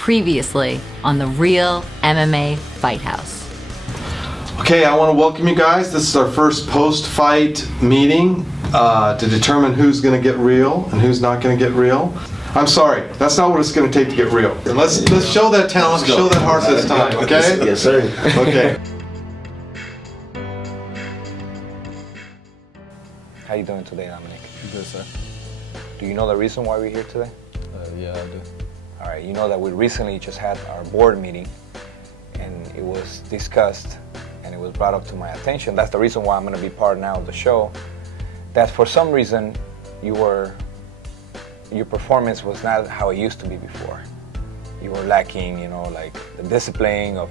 Previously on the Real MMA Fight House. Okay, I want to welcome you guys. This is our first post-fight meeting to determine who's going to get real and who's not going to get real. I'm sorry, that's not what it's going to take to get real. Let's show that talent, show that heart this time, okay? Yes, sir. Okay. How you doing today, Dominic? Good, sir. Do you know the reason why we're here today? Yeah, I do. All right, you know that we recently just had our board meeting and it was discussed and it was brought up to my attention. That's the reason why I'm going to be part now of the show. That for some reason your performance was not how it used to be before. You were lacking, like the discipline of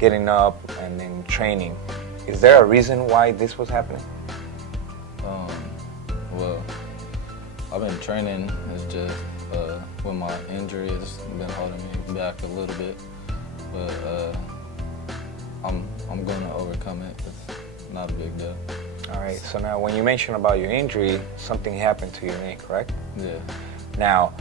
getting up and then training. Is there a reason why this was happening? Well, I've been training. It's just with my injury, it's been holding me back a little bit. But I'm going to overcome it. It's not a big deal. All right. So now, when you mentioned about your injury, something happened to your knee, correct? Yeah. Now,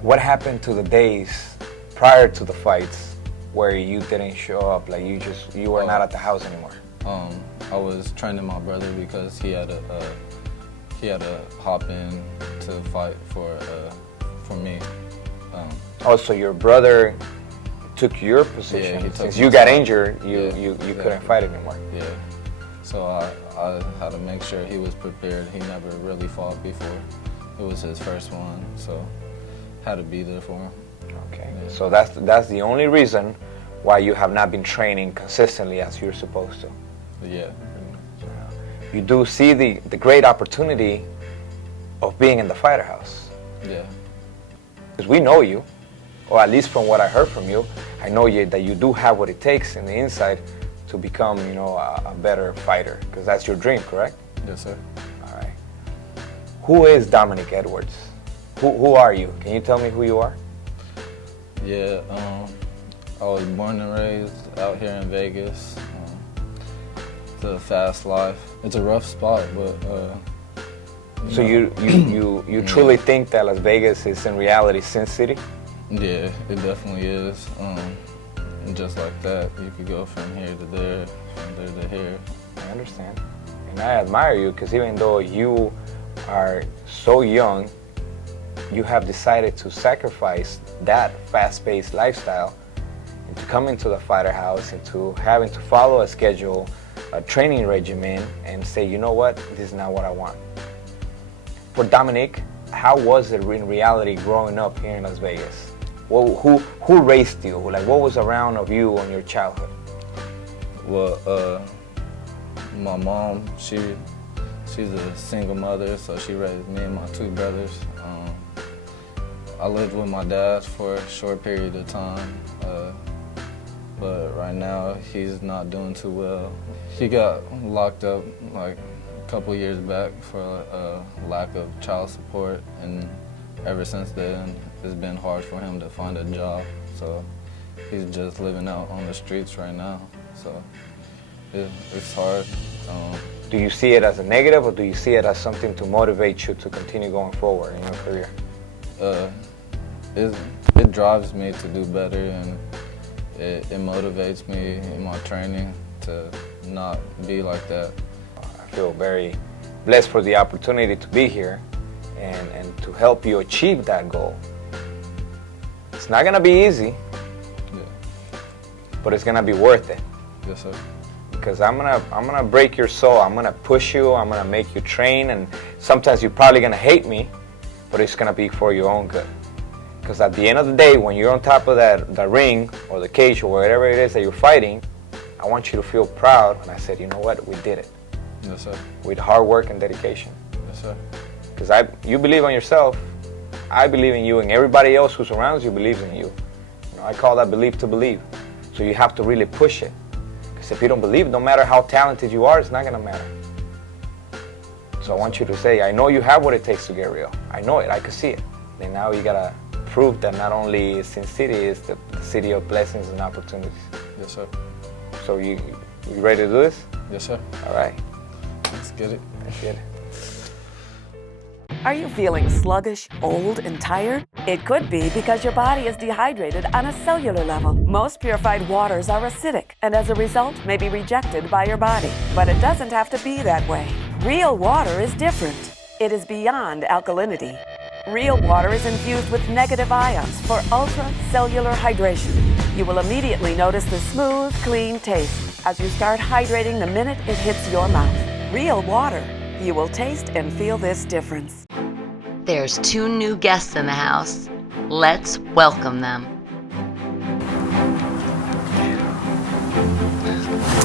what happened to the days prior to the fights where you didn't show up? Like you were not at the house anymore. I was training my brother because he had to hop in to fight for me. So your brother took your position. Yeah, since you got injured, you couldn't fight anymore. Yeah. So I had to make sure he was prepared. He never really fought before. It was his first one, so had to be there for him. Okay. Yeah. So that's the only reason why you have not been training consistently as you're supposed to. Yeah. You do see the great opportunity of being in the fighter house. Yeah. Because we know you, or at least from what I heard from you, I know that you do have what it takes in the inside to become, a better fighter. Because that's your dream, correct? Yes, sir. All right. Who is Dominic Edwards? Who are you? Can you tell me who you are? Yeah. I was born and raised out here in Vegas. It's a fast life. It's a rough spot, but. So you truly think that Las Vegas is in reality Sin City? Yeah, it definitely is. And just like that, you could go from here to there, from there to here. I understand. And I admire you because even though you are so young, you have decided to sacrifice that fast-paced lifestyle and to come into the fighter house and to having to follow a schedule, a training regimen, and say, you know what, this is not what I want. For Dominic, how was it in reality growing up here in Las Vegas? Who raised you? Like, what was around of you on your childhood? Well, my mom, she's a single mother, so she raised me and my two brothers. I lived with my dad for a short period of time, but right now he's not doing too well. He got locked up like a couple years back for lack of child support, and ever since then it's been hard for him to find a job, so he's just living out on the streets right now, so it's hard. Do you see it as a negative, or do you see it as something to motivate you to continue going forward in your career? It drives me to do better, and it motivates me in my training to not be like that. I feel very blessed for the opportunity to be here and to help you achieve that goal. It's not gonna be easy, but it's gonna be worth it. Yes, sir. Because I'm gonna break your soul. I'm gonna push you. I'm gonna make you train, and sometimes you're probably gonna hate me, but it's gonna be for your own good. Because at the end of the day, when you're on top of the ring or the cage or whatever it is that you're fighting, I want you to feel proud when I said, you know what, we did it. Yes, sir. With hard work and dedication. Yes, sir. Because you believe in yourself, I believe in you, and everybody else who surrounds you believes in you. I call that belief to believe. So you have to really push it. Because if you don't believe, no matter how talented you are, it's not gonna matter. So I want you to say, I know you have what it takes to get real. I know it, I can see it. And now you gotta prove that not only Sin City is the city of blessings and opportunities. Yes, sir. So you ready to do this? Yes, sir. All right. Let's get it. Let's get it. Are you feeling sluggish, old, and tired? It could be because your body is dehydrated on a cellular level. Most purified waters are acidic and as a result may be rejected by your body. But it doesn't have to be that way. Real water is different. It is beyond alkalinity. Real water is infused with negative ions for ultra-cellular hydration. You will immediately notice the smooth, clean taste as you start hydrating the minute it hits your mouth. Real water. You will taste and feel this difference. There's 2 new guests in the house. Let's welcome them.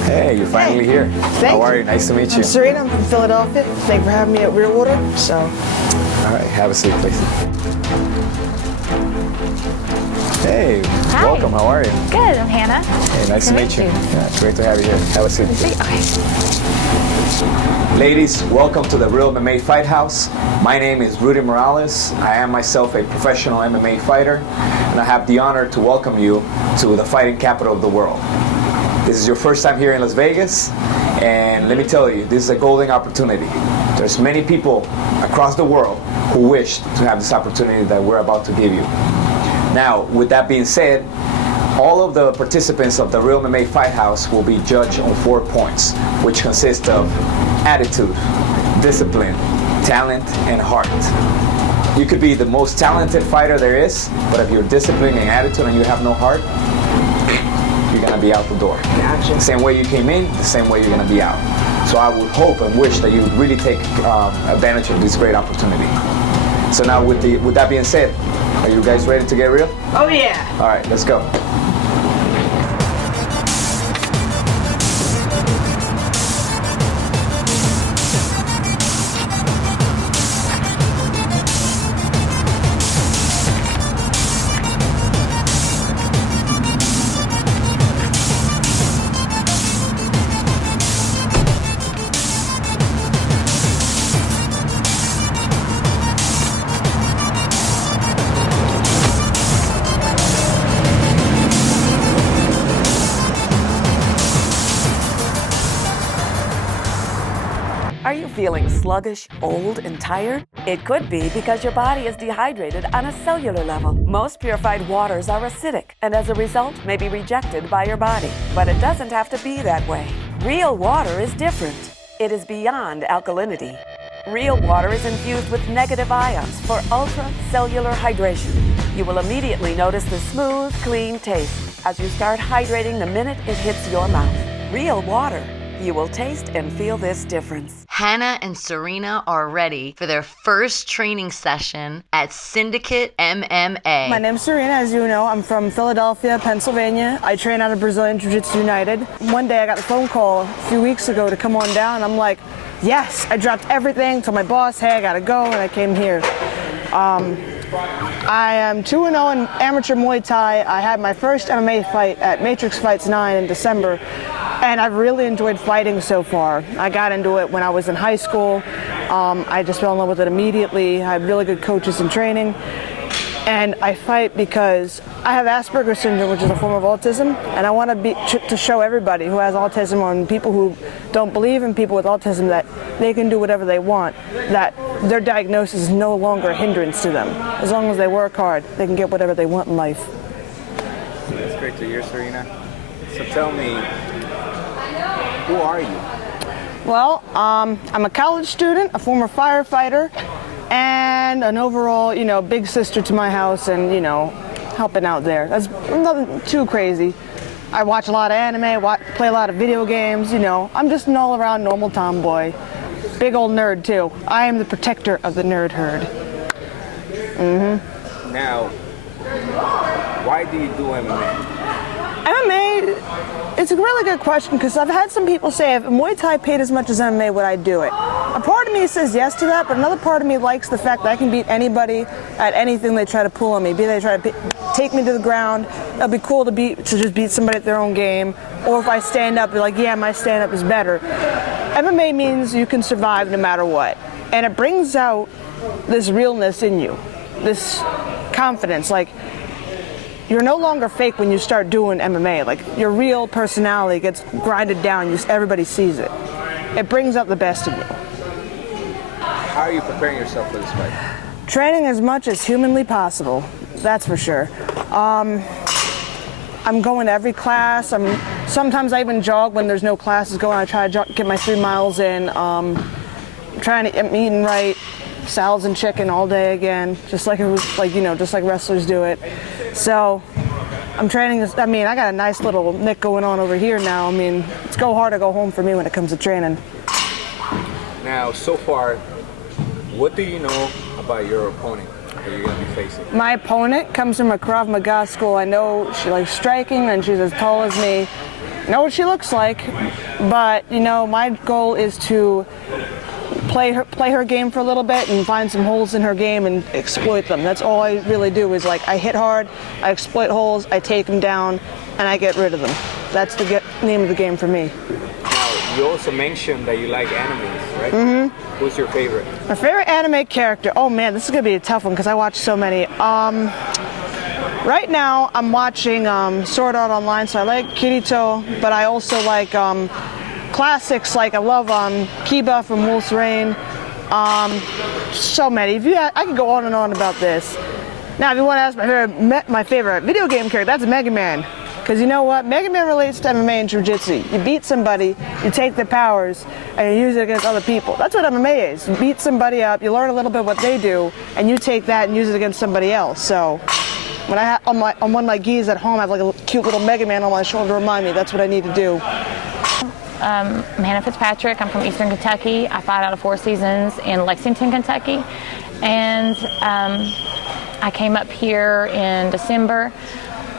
Hey, you're finally here. How are you? Nice to meet you. I'm Serena. I'm from Philadelphia. Thank you for having me at Real Water. So, All right, have a seat, please. Hey, Hi. welcome. How are you? Good, I'm Hannah. Hey, nice to meet you. Yeah, it's great to have you here. Have a seat. please. Ladies, welcome to the Real MMA Fight House. My name is Rudy Morales. I am myself a professional MMA fighter, and I have the honor to welcome you to the fighting capital of the world. This is your first time here in Las Vegas, and let me tell you, this is a golden opportunity. There's many people across the world who wish to have this opportunity that we're about to give you. Now, with that being said, all of the participants of the Real MMA Fight House will be judged on 4 points, which consist of attitude, discipline, talent, and heart. You could be the most talented fighter there is, but if you're disciplined and attitude and you have no heart, you're gonna be out the door. Gotcha. The same way you came in, the same way you're gonna be out. So I would hope and wish that you really take advantage of this great opportunity. So now with that being said, are you guys ready to get real? oh yeah. All right, let's go. Are you feeling sluggish, old, and tired? It could be because your body is dehydrated on a cellular level. Most purified waters are acidic and as a result may be rejected by your body. But it doesn't have to be that way. Real water is different. It is beyond alkalinity. Real water is infused with negative ions for ultra-cellular hydration. You will immediately notice the smooth, clean taste as you start hydrating the minute it hits your mouth. Real water. You will taste and feel this difference. Hannah and Serena are ready for their first training session at Syndicate MMA. My name's Serena, as you know. I'm from Philadelphia, Pennsylvania. I train out of Brazilian Jiu-Jitsu United. One day I got a phone call a few weeks ago to come on down. I'm like, yes, I dropped everything, told my boss, hey, I gotta go, and I came here. I am 2-0 in amateur Muay Thai. I had my first MMA fight at Matrix Fights 9 in December, and I've really enjoyed fighting so far. I got into it when I was in high school. I just fell in love with it immediately. I had really good coaches in training. And I fight because I have Asperger's syndrome, which is a form of autism, and I want to show everybody who has autism and people who don't believe in people with autism that they can do whatever they want, that their diagnosis is no longer a hindrance to them. As long as they work hard, they can get whatever they want in life. That's great to hear, Serena. So tell me, who are you? Well, I'm a college student, a former firefighter, and an overall, big sister to my house and, helping out there. That's nothing too crazy. I watch a lot of anime, play a lot of video games, I'm just an all-around normal tomboy. Big old nerd, too. I am the protector of the nerd herd. Mm-hmm. Now, why do you do MMA? MMA, it's a really good question because I've had some people say if Muay Thai paid as much as MMA, would I do it? A part of me says yes to that, but another part of me likes the fact that I can beat anybody at anything they try to pull on me. Be they try to take me to the ground, it'll be cool to just beat somebody at their own game, or if I stand up, they're like, yeah, my stand up is better. MMA means you can survive no matter what, and it brings out this realness in you, this confidence, like. You're no longer fake when you start doing MMA. Like, your real personality gets grinded down. Everybody sees it. It brings out the best in you. How are you preparing yourself for this fight? Training as much as humanly possible, that's for sure. I'm going to every class. Sometimes I even jog when there's no classes going. I try to get my 3 miles in. I'm eating right, salads and chicken all day again, just like it was just like wrestlers do it. So I'm training. I got a nice little nick going on over here now. It's go hard or go home for me when it comes to training. Now, so far, what do you know about your opponent that you're going to be facing? My opponent comes from a Krav Maga school. I know she likes striking and she's as tall as me. I know what she looks like, but my goal is to play her game for a little bit and find some holes in her game and exploit them. That's all I really do is I hit hard, I exploit holes, I take them down, and I get rid of them. That's the name of the game for me. Now, you also mentioned that you like animes, right? Mm-hmm. Who's your favorite? My favorite anime character? Oh man, this is gonna be a tough one because I watch so many. Right now, I'm watching Sword Art Online, so I like Kirito, but I also like classics. Like I love Kiba from Wolf's Rain. So many. I could go on and on about this. Now, if you want to ask my favorite video game character, that's Mega Man. Because you know what? Mega Man relates to MMA and Jiu-Jitsu. You beat somebody, you take their powers, and you use it against other people. That's what MMA is. You beat somebody up, you learn a little bit what they do, and you take that and use it against somebody else. So when on one of my gis at home, I have like a cute little Mega Man on my shoulder to remind me that's what I need to do. Hannah Fitzpatrick. I'm from Eastern Kentucky. I fought out of 4 seasons in Lexington, Kentucky. And I came up here in December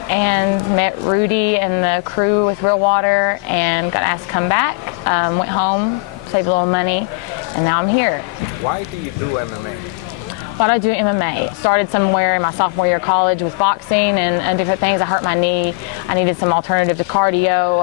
and met Rudy and the crew with Real Water and got asked to come back. Went home, saved a little money, and now I'm here. Why do you do MMA? Why do I do MMA? Started somewhere in my sophomore year of college with boxing and different things. I hurt my knee. I needed some alternative to cardio.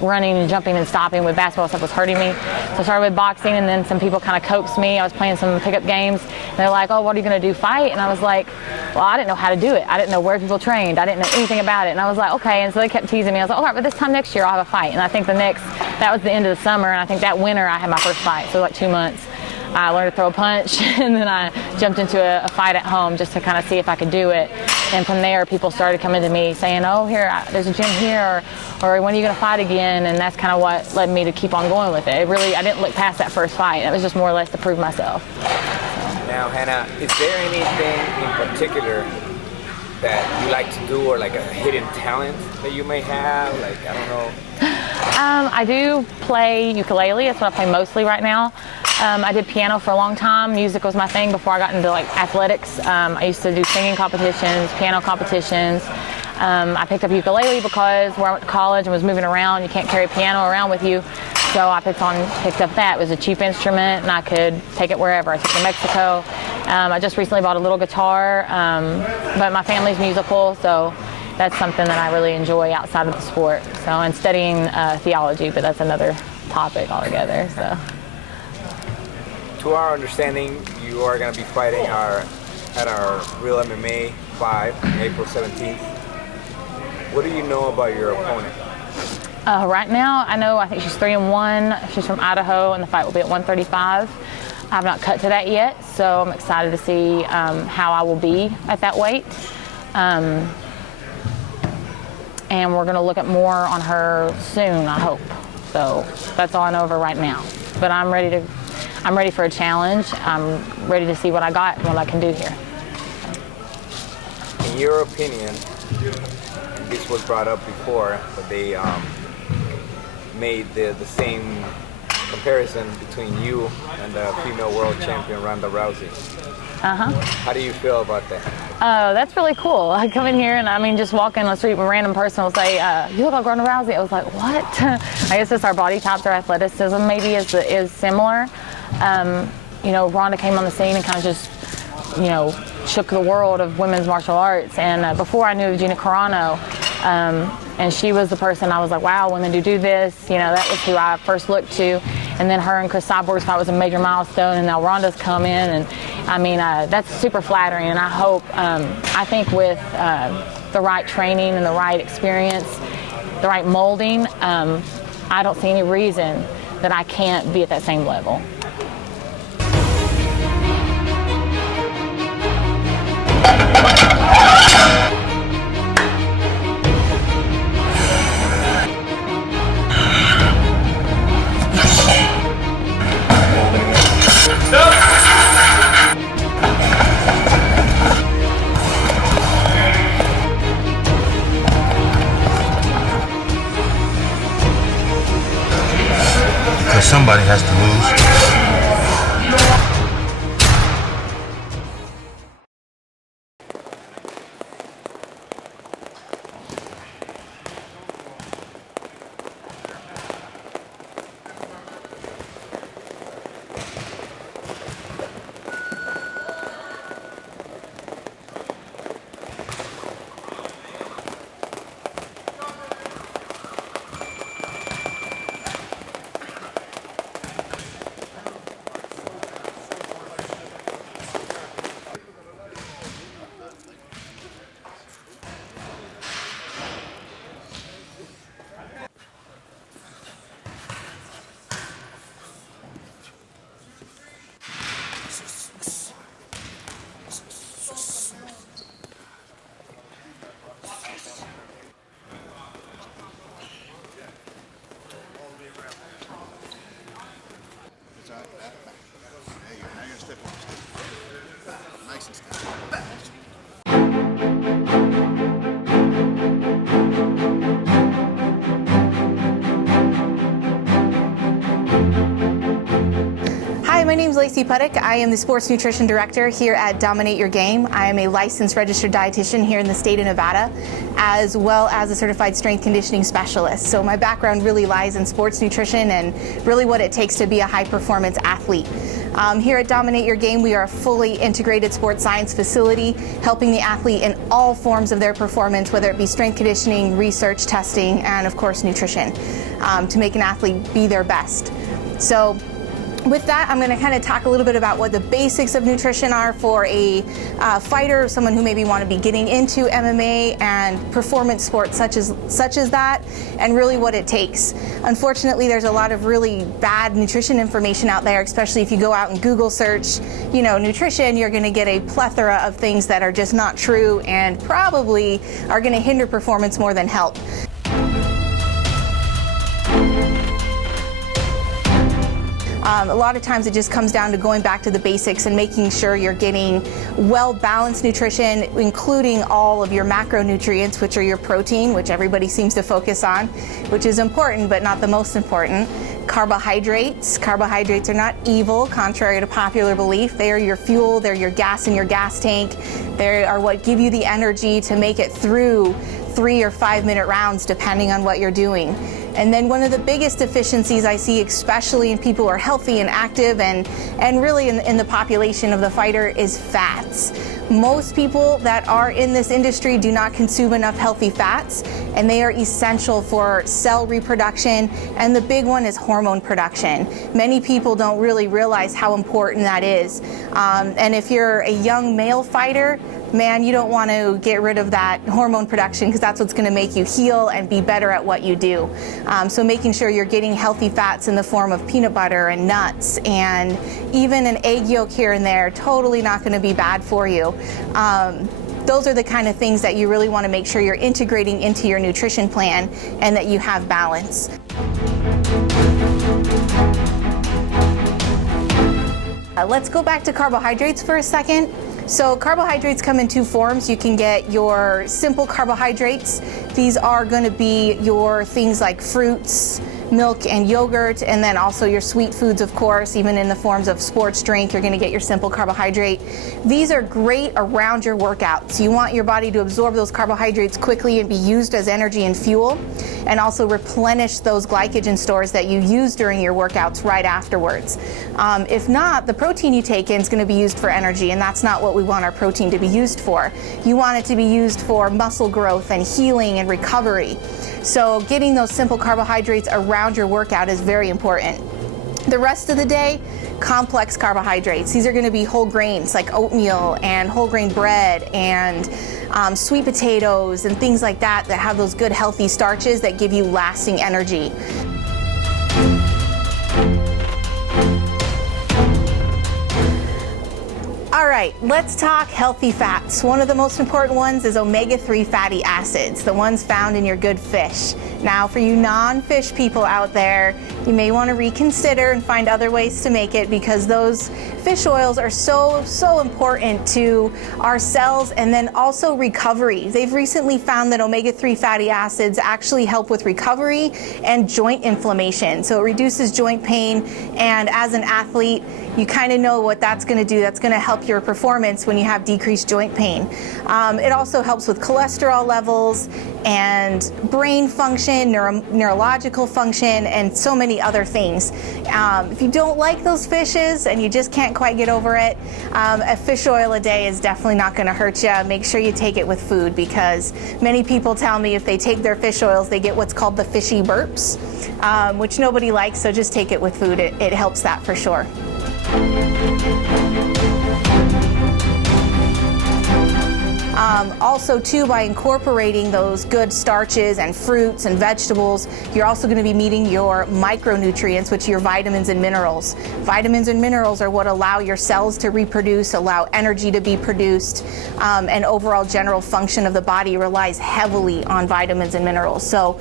Running and jumping and stopping with basketball stuff was hurting me. So I started with boxing, and then some people kind of coaxed me. I was playing some pickup games, and they're like, oh, what are you going to do, fight? And I was like, well, I didn't know how to do it. I didn't know where people trained. I didn't know anything about it. And I was like, okay. And so they kept teasing me. I was like, all right, but this time next year I'll have a fight. And I think that was the end of the summer, and I think that winter I had my first fight, so like 2 months. I learned to throw a punch, and then I jumped into a fight at home just to kind of see if I could do it. And from there, people started coming to me saying, oh, here, there's a gym here, or when are you going to fight again? And that's kind of what led me to keep on going with it. I didn't look past that first fight. It was just more or less to prove myself. Now, Hannah, is there anything in particular that you like to do, or like a hidden talent that you may have? Like, I don't know. I do play ukulele. That's what I play mostly right now. I did piano for a long time. Music was my thing before I got into like athletics. I used to do singing competitions, piano competitions. I picked up ukulele because where I went to college and was moving around, you can't carry a piano around with you. So I picked up that. It was a cheap instrument, and I could take it wherever. I took it to Mexico. I just recently bought a little guitar, but my family's musical, so that's something that I really enjoy outside of the sport. So, and studying theology, but that's another topic altogether. So, to our understanding, you are going to be fighting at our Real MMA 5 on April 17th. What do you know about your opponent? Right now, I think she's 3-1. She's from Idaho, and the fight will be at 135. I have not cut to that yet, so I'm excited to see how I will be at that weight. And we're going to look at more on her soon, I hope. So that's all I know of her right now. But I'm ready for a challenge. I'm ready to see what I got and what I can do here. In your opinion, this was brought up before, but they made the same comparison between you and the female world champion Ronda Rousey. How do you feel about that? Oh, that's really cool. I come in here and just walk in the street, a random person will say, you look like Ronda Rousey. I was like, what? I guess it's our body types, our athleticism maybe is similar. Ronda came on the scene and kind of just, shook the world of women's martial arts. And before I knew Gina Carano, and she was the person I was like, wow, women do this. That was who I first looked to. And then her and Chris Cyborg's fight was a major milestone, and now Ronda's come in, and that's super flattering. And I hope, I think with the right training and the right experience, the right molding, I don't see any reason that I can't be at that same level. somebody has to lose. Hi, my name is Lacey Puttick. I am the Sports Nutrition Director here at Dominate Your Game. I am a licensed registered dietitian here in the state of Nevada, as well as a certified strength conditioning specialist. So my background really lies in sports nutrition and really what it takes to be a high-performance athlete. Here at Dominate Your Game, we are a fully integrated sports science facility, helping the athlete in all forms of their performance, whether it be strength conditioning, research, testing, and of course nutrition, to make an athlete be their best. So with that, I'm going to kind of talk a little bit about what the basics of nutrition are for a fighter, or someone who maybe want to be getting into MMA and performance sports such as that, and really what it takes. Unfortunately, there's a lot of really bad nutrition information out there, especially if you go out and Google search, nutrition, you're going to get a plethora of things that are just not true and probably are going to hinder performance more than help. A lot of times it just comes down to going back to the basics and making sure you're getting well-balanced nutrition, including all of your macronutrients, which are your protein, which everybody seems to focus on, which is important but not the most important. Carbohydrates. Carbohydrates are not evil, contrary to popular belief. They are your fuel, they're your gas in your gas tank. They are what give you the energy to make it through 3 or 5 minute rounds, depending on what you're doing. And then one of the biggest deficiencies I see, especially in people who are healthy and active and really in the population of the fighter, is fats. Most people that are in this industry do not consume enough healthy fats, and they are essential for cell reproduction, and the big one is hormone production. Many people don't really realize how important that is. And if you're a young male fighter, man, you don't want to get rid of that hormone production, because that's what's going to make you heal and be better at what you do. So making sure you're getting healthy fats in the form of peanut butter and nuts and even an egg yolk here and there, totally not going to be bad for you. Those are the kind of things that you really want to make sure you're integrating into your nutrition plan and that you have balance. Let's go back to carbohydrates for a second. So carbohydrates come in two forms. You can get your simple carbohydrates. These are going to be your things like fruits, milk and yogurt, and then also your sweet foods, of course. Even in the forms of sports drink, you're going to get your simple carbohydrate. These are great around your workouts. You want your body to absorb those carbohydrates quickly and be used as energy and fuel, and also replenish those glycogen stores that you use during your workouts right afterwards. If not, the protein you take in is going to be used for energy, and that's not what we want our protein to be used for. You want it to be used for muscle growth and healing and recovery. So getting those simple carbohydrates around your workout is very important. The rest of the day, complex carbohydrates. These are going to be whole grains like oatmeal and whole grain bread and sweet potatoes and things like that have those good healthy starches that give you lasting energy. All right. right, let's talk healthy fats. One of the most important ones is omega-3 fatty acids, the ones found in your good fish. Now, for you non-fish people out there, you may want to reconsider and find other ways to make it, because those fish oils are so important to our cells and then also recovery. They've recently found that omega-3 fatty acids actually help with recovery and joint inflammation. So it reduces joint pain, and as an athlete, you kind of know what that's going to do. That's going to help your performance when you have decreased joint pain. It also helps with cholesterol levels and brain function, neurological function, and so many other things. If you don't like those fishes and you just can't quite get over it, a fish oil a day is definitely not going to hurt you. Make sure you take it with food, because many people tell me if they take their fish oils, they get what's called the fishy burps, which nobody likes, so just take it with food. It helps that for sure. Also too, by incorporating those good starches and fruits and vegetables, you're also going to be meeting your micronutrients, which are your vitamins and minerals. Vitamins and minerals are what allow your cells to reproduce, allow energy to be produced, and overall general function of the body relies heavily on vitamins and minerals. So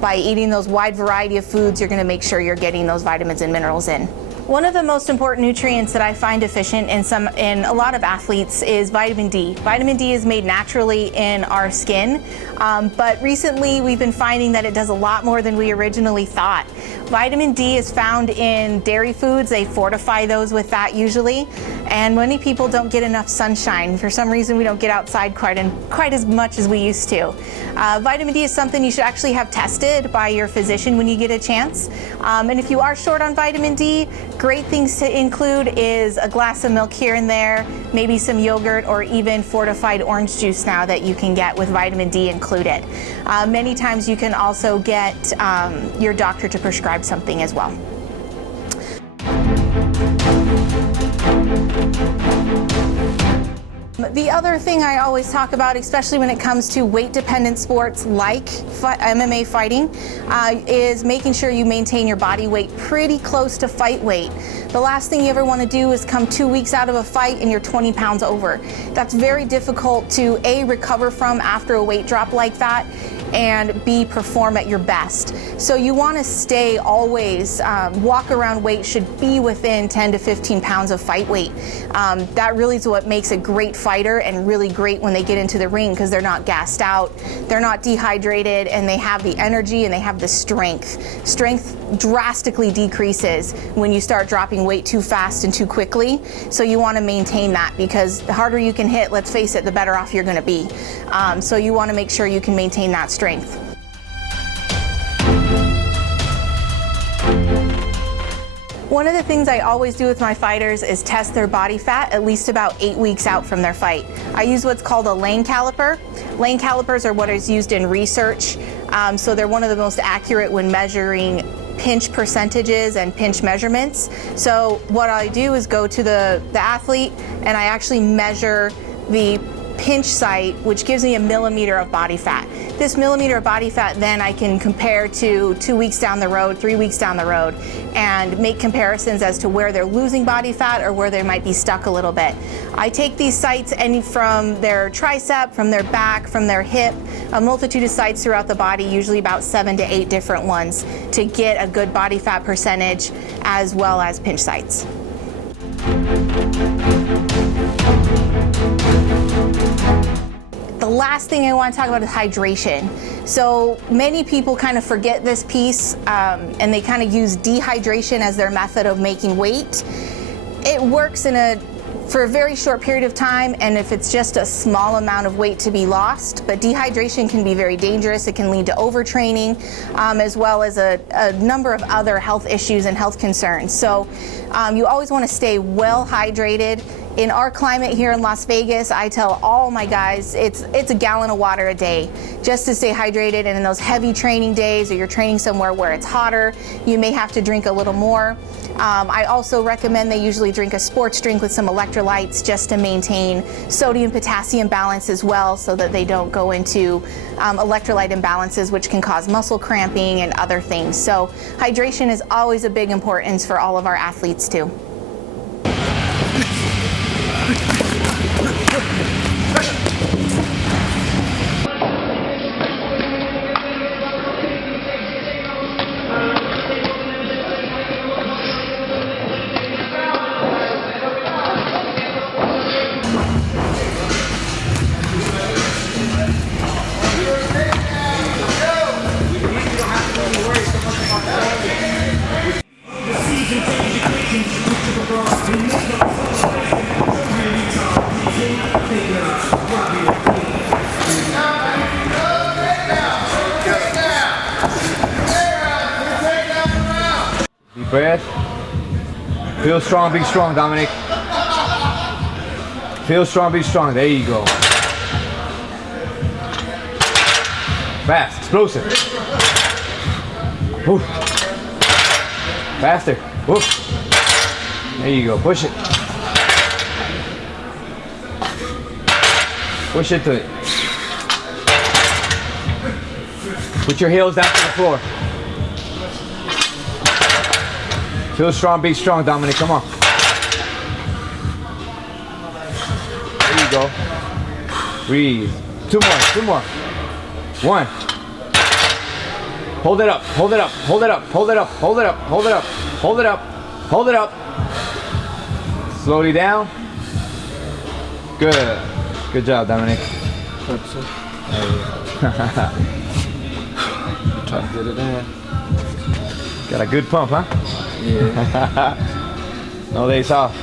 by eating those wide variety of foods, you're going to make sure you're getting those vitamins and minerals in. One of the most important nutrients that I find deficient in a lot of athletes is vitamin D. Vitamin D is made naturally in our skin, but recently we've been finding that it does a lot more than we originally thought. Vitamin D is found in dairy foods. They fortify those with that usually, and many people don't get enough sunshine. For some reason, we don't get outside quite as much as we used to. Vitamin D is something you should actually have tested by your physician when you get a chance. And if you are short on vitamin D, great things to include is a glass of milk here and there, maybe some yogurt, or even fortified orange juice now that you can get with vitamin D included. Many times you can also get your doctor to prescribe something as well. The other thing I always talk about, especially when it comes to weight-dependent sports like MMA fighting, is making sure you maintain your body weight pretty close to fight weight. The last thing you ever want to do is come 2 weeks out of a fight and you're 20 pounds over. That's very difficult to A, recover from after a weight drop like that, and B, perform at your best. So you want to stay always, walk around weight should be within 10 to 15 pounds of fight weight. That really is what makes a great fighter, and really great when they get into the ring, because they're not gassed out, they're not dehydrated, and they have the energy and they have the strength. Strength drastically decreases when you start dropping weight too fast and too quickly. So you want to maintain that, because the harder you can hit, let's face it, the better off you're going to be. So you want to make sure you can maintain that strength. One of the things I always do with my fighters is test their body fat at least about 8 weeks out from their fight. I use what's called a lane caliper. Lane calipers are what is used in research, so they're one of the most accurate when measuring pinch percentages and pinch measurements. So what I do is go to the athlete and I actually measure the pinch site, which gives me a millimeter of body fat. This millimeter of body fat then I can compare to 2 weeks down the road, 3 weeks down the road, and make comparisons as to where they're losing body fat or where they might be stuck a little bit. I take these sites from their tricep, from their back, from their hip, a multitude of sites throughout the body, usually about 7 to 8 different ones, to get a good body fat percentage as well as pinch sites. The last thing I want to talk about is hydration. So many people kind of forget this piece, and they kind of use dehydration as their method of making weight. It works for a very short period of time, and if it's just a small amount of weight to be lost, but dehydration can be very dangerous. It can lead to overtraining, as well as a number of other health issues and health concerns. So you always want to stay well hydrated. In our climate here in Las Vegas, I tell all my guys it's a gallon of water a day just to stay hydrated. And in those heavy training days, or you're training somewhere where it's hotter, you may have to drink a little more. I also recommend they usually drink a sports drink with some electrolytes just to maintain sodium-potassium balance as well, so that they don't go into electrolyte imbalances, which can cause muscle cramping and other things. So hydration is always a big importance for all of our athletes too. Deep breath. Feel strong, be strong, Dominic. Feel strong, be strong. There you go. Fast, explosive. Woo. Faster. Woo. There you go. Push it. Push it to it. Put your heels down to the floor. Feel strong, be strong, Dominic. Come on. There you go. Breathe. Two more. One. Hold it up, hold it up, hold it up, hold it up, hold it up, hold it up, hold it up, hold it up. Slowly down. Good. Good job, Dominic. Try to get it in. Got a good pump, huh? Yeah. No days off.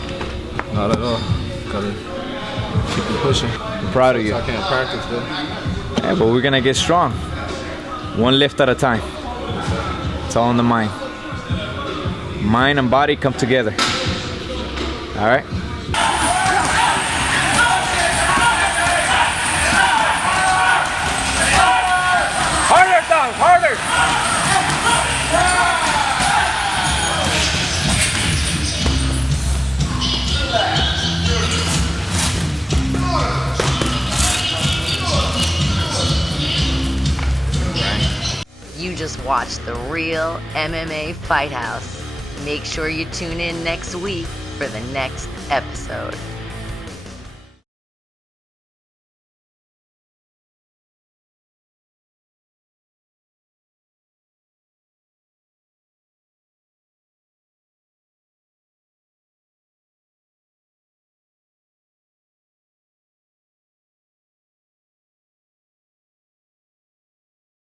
Not at all. Gotta keep it pushing. I'm proud of you. I can't practice though. Yeah, but we're gonna get strong. One lift at a time. It's all in the mind. Mind and body come together. All right? Harder, Tom, harder! You just watched the real MMA Fight House. Make sure you tune in next week for the next episode.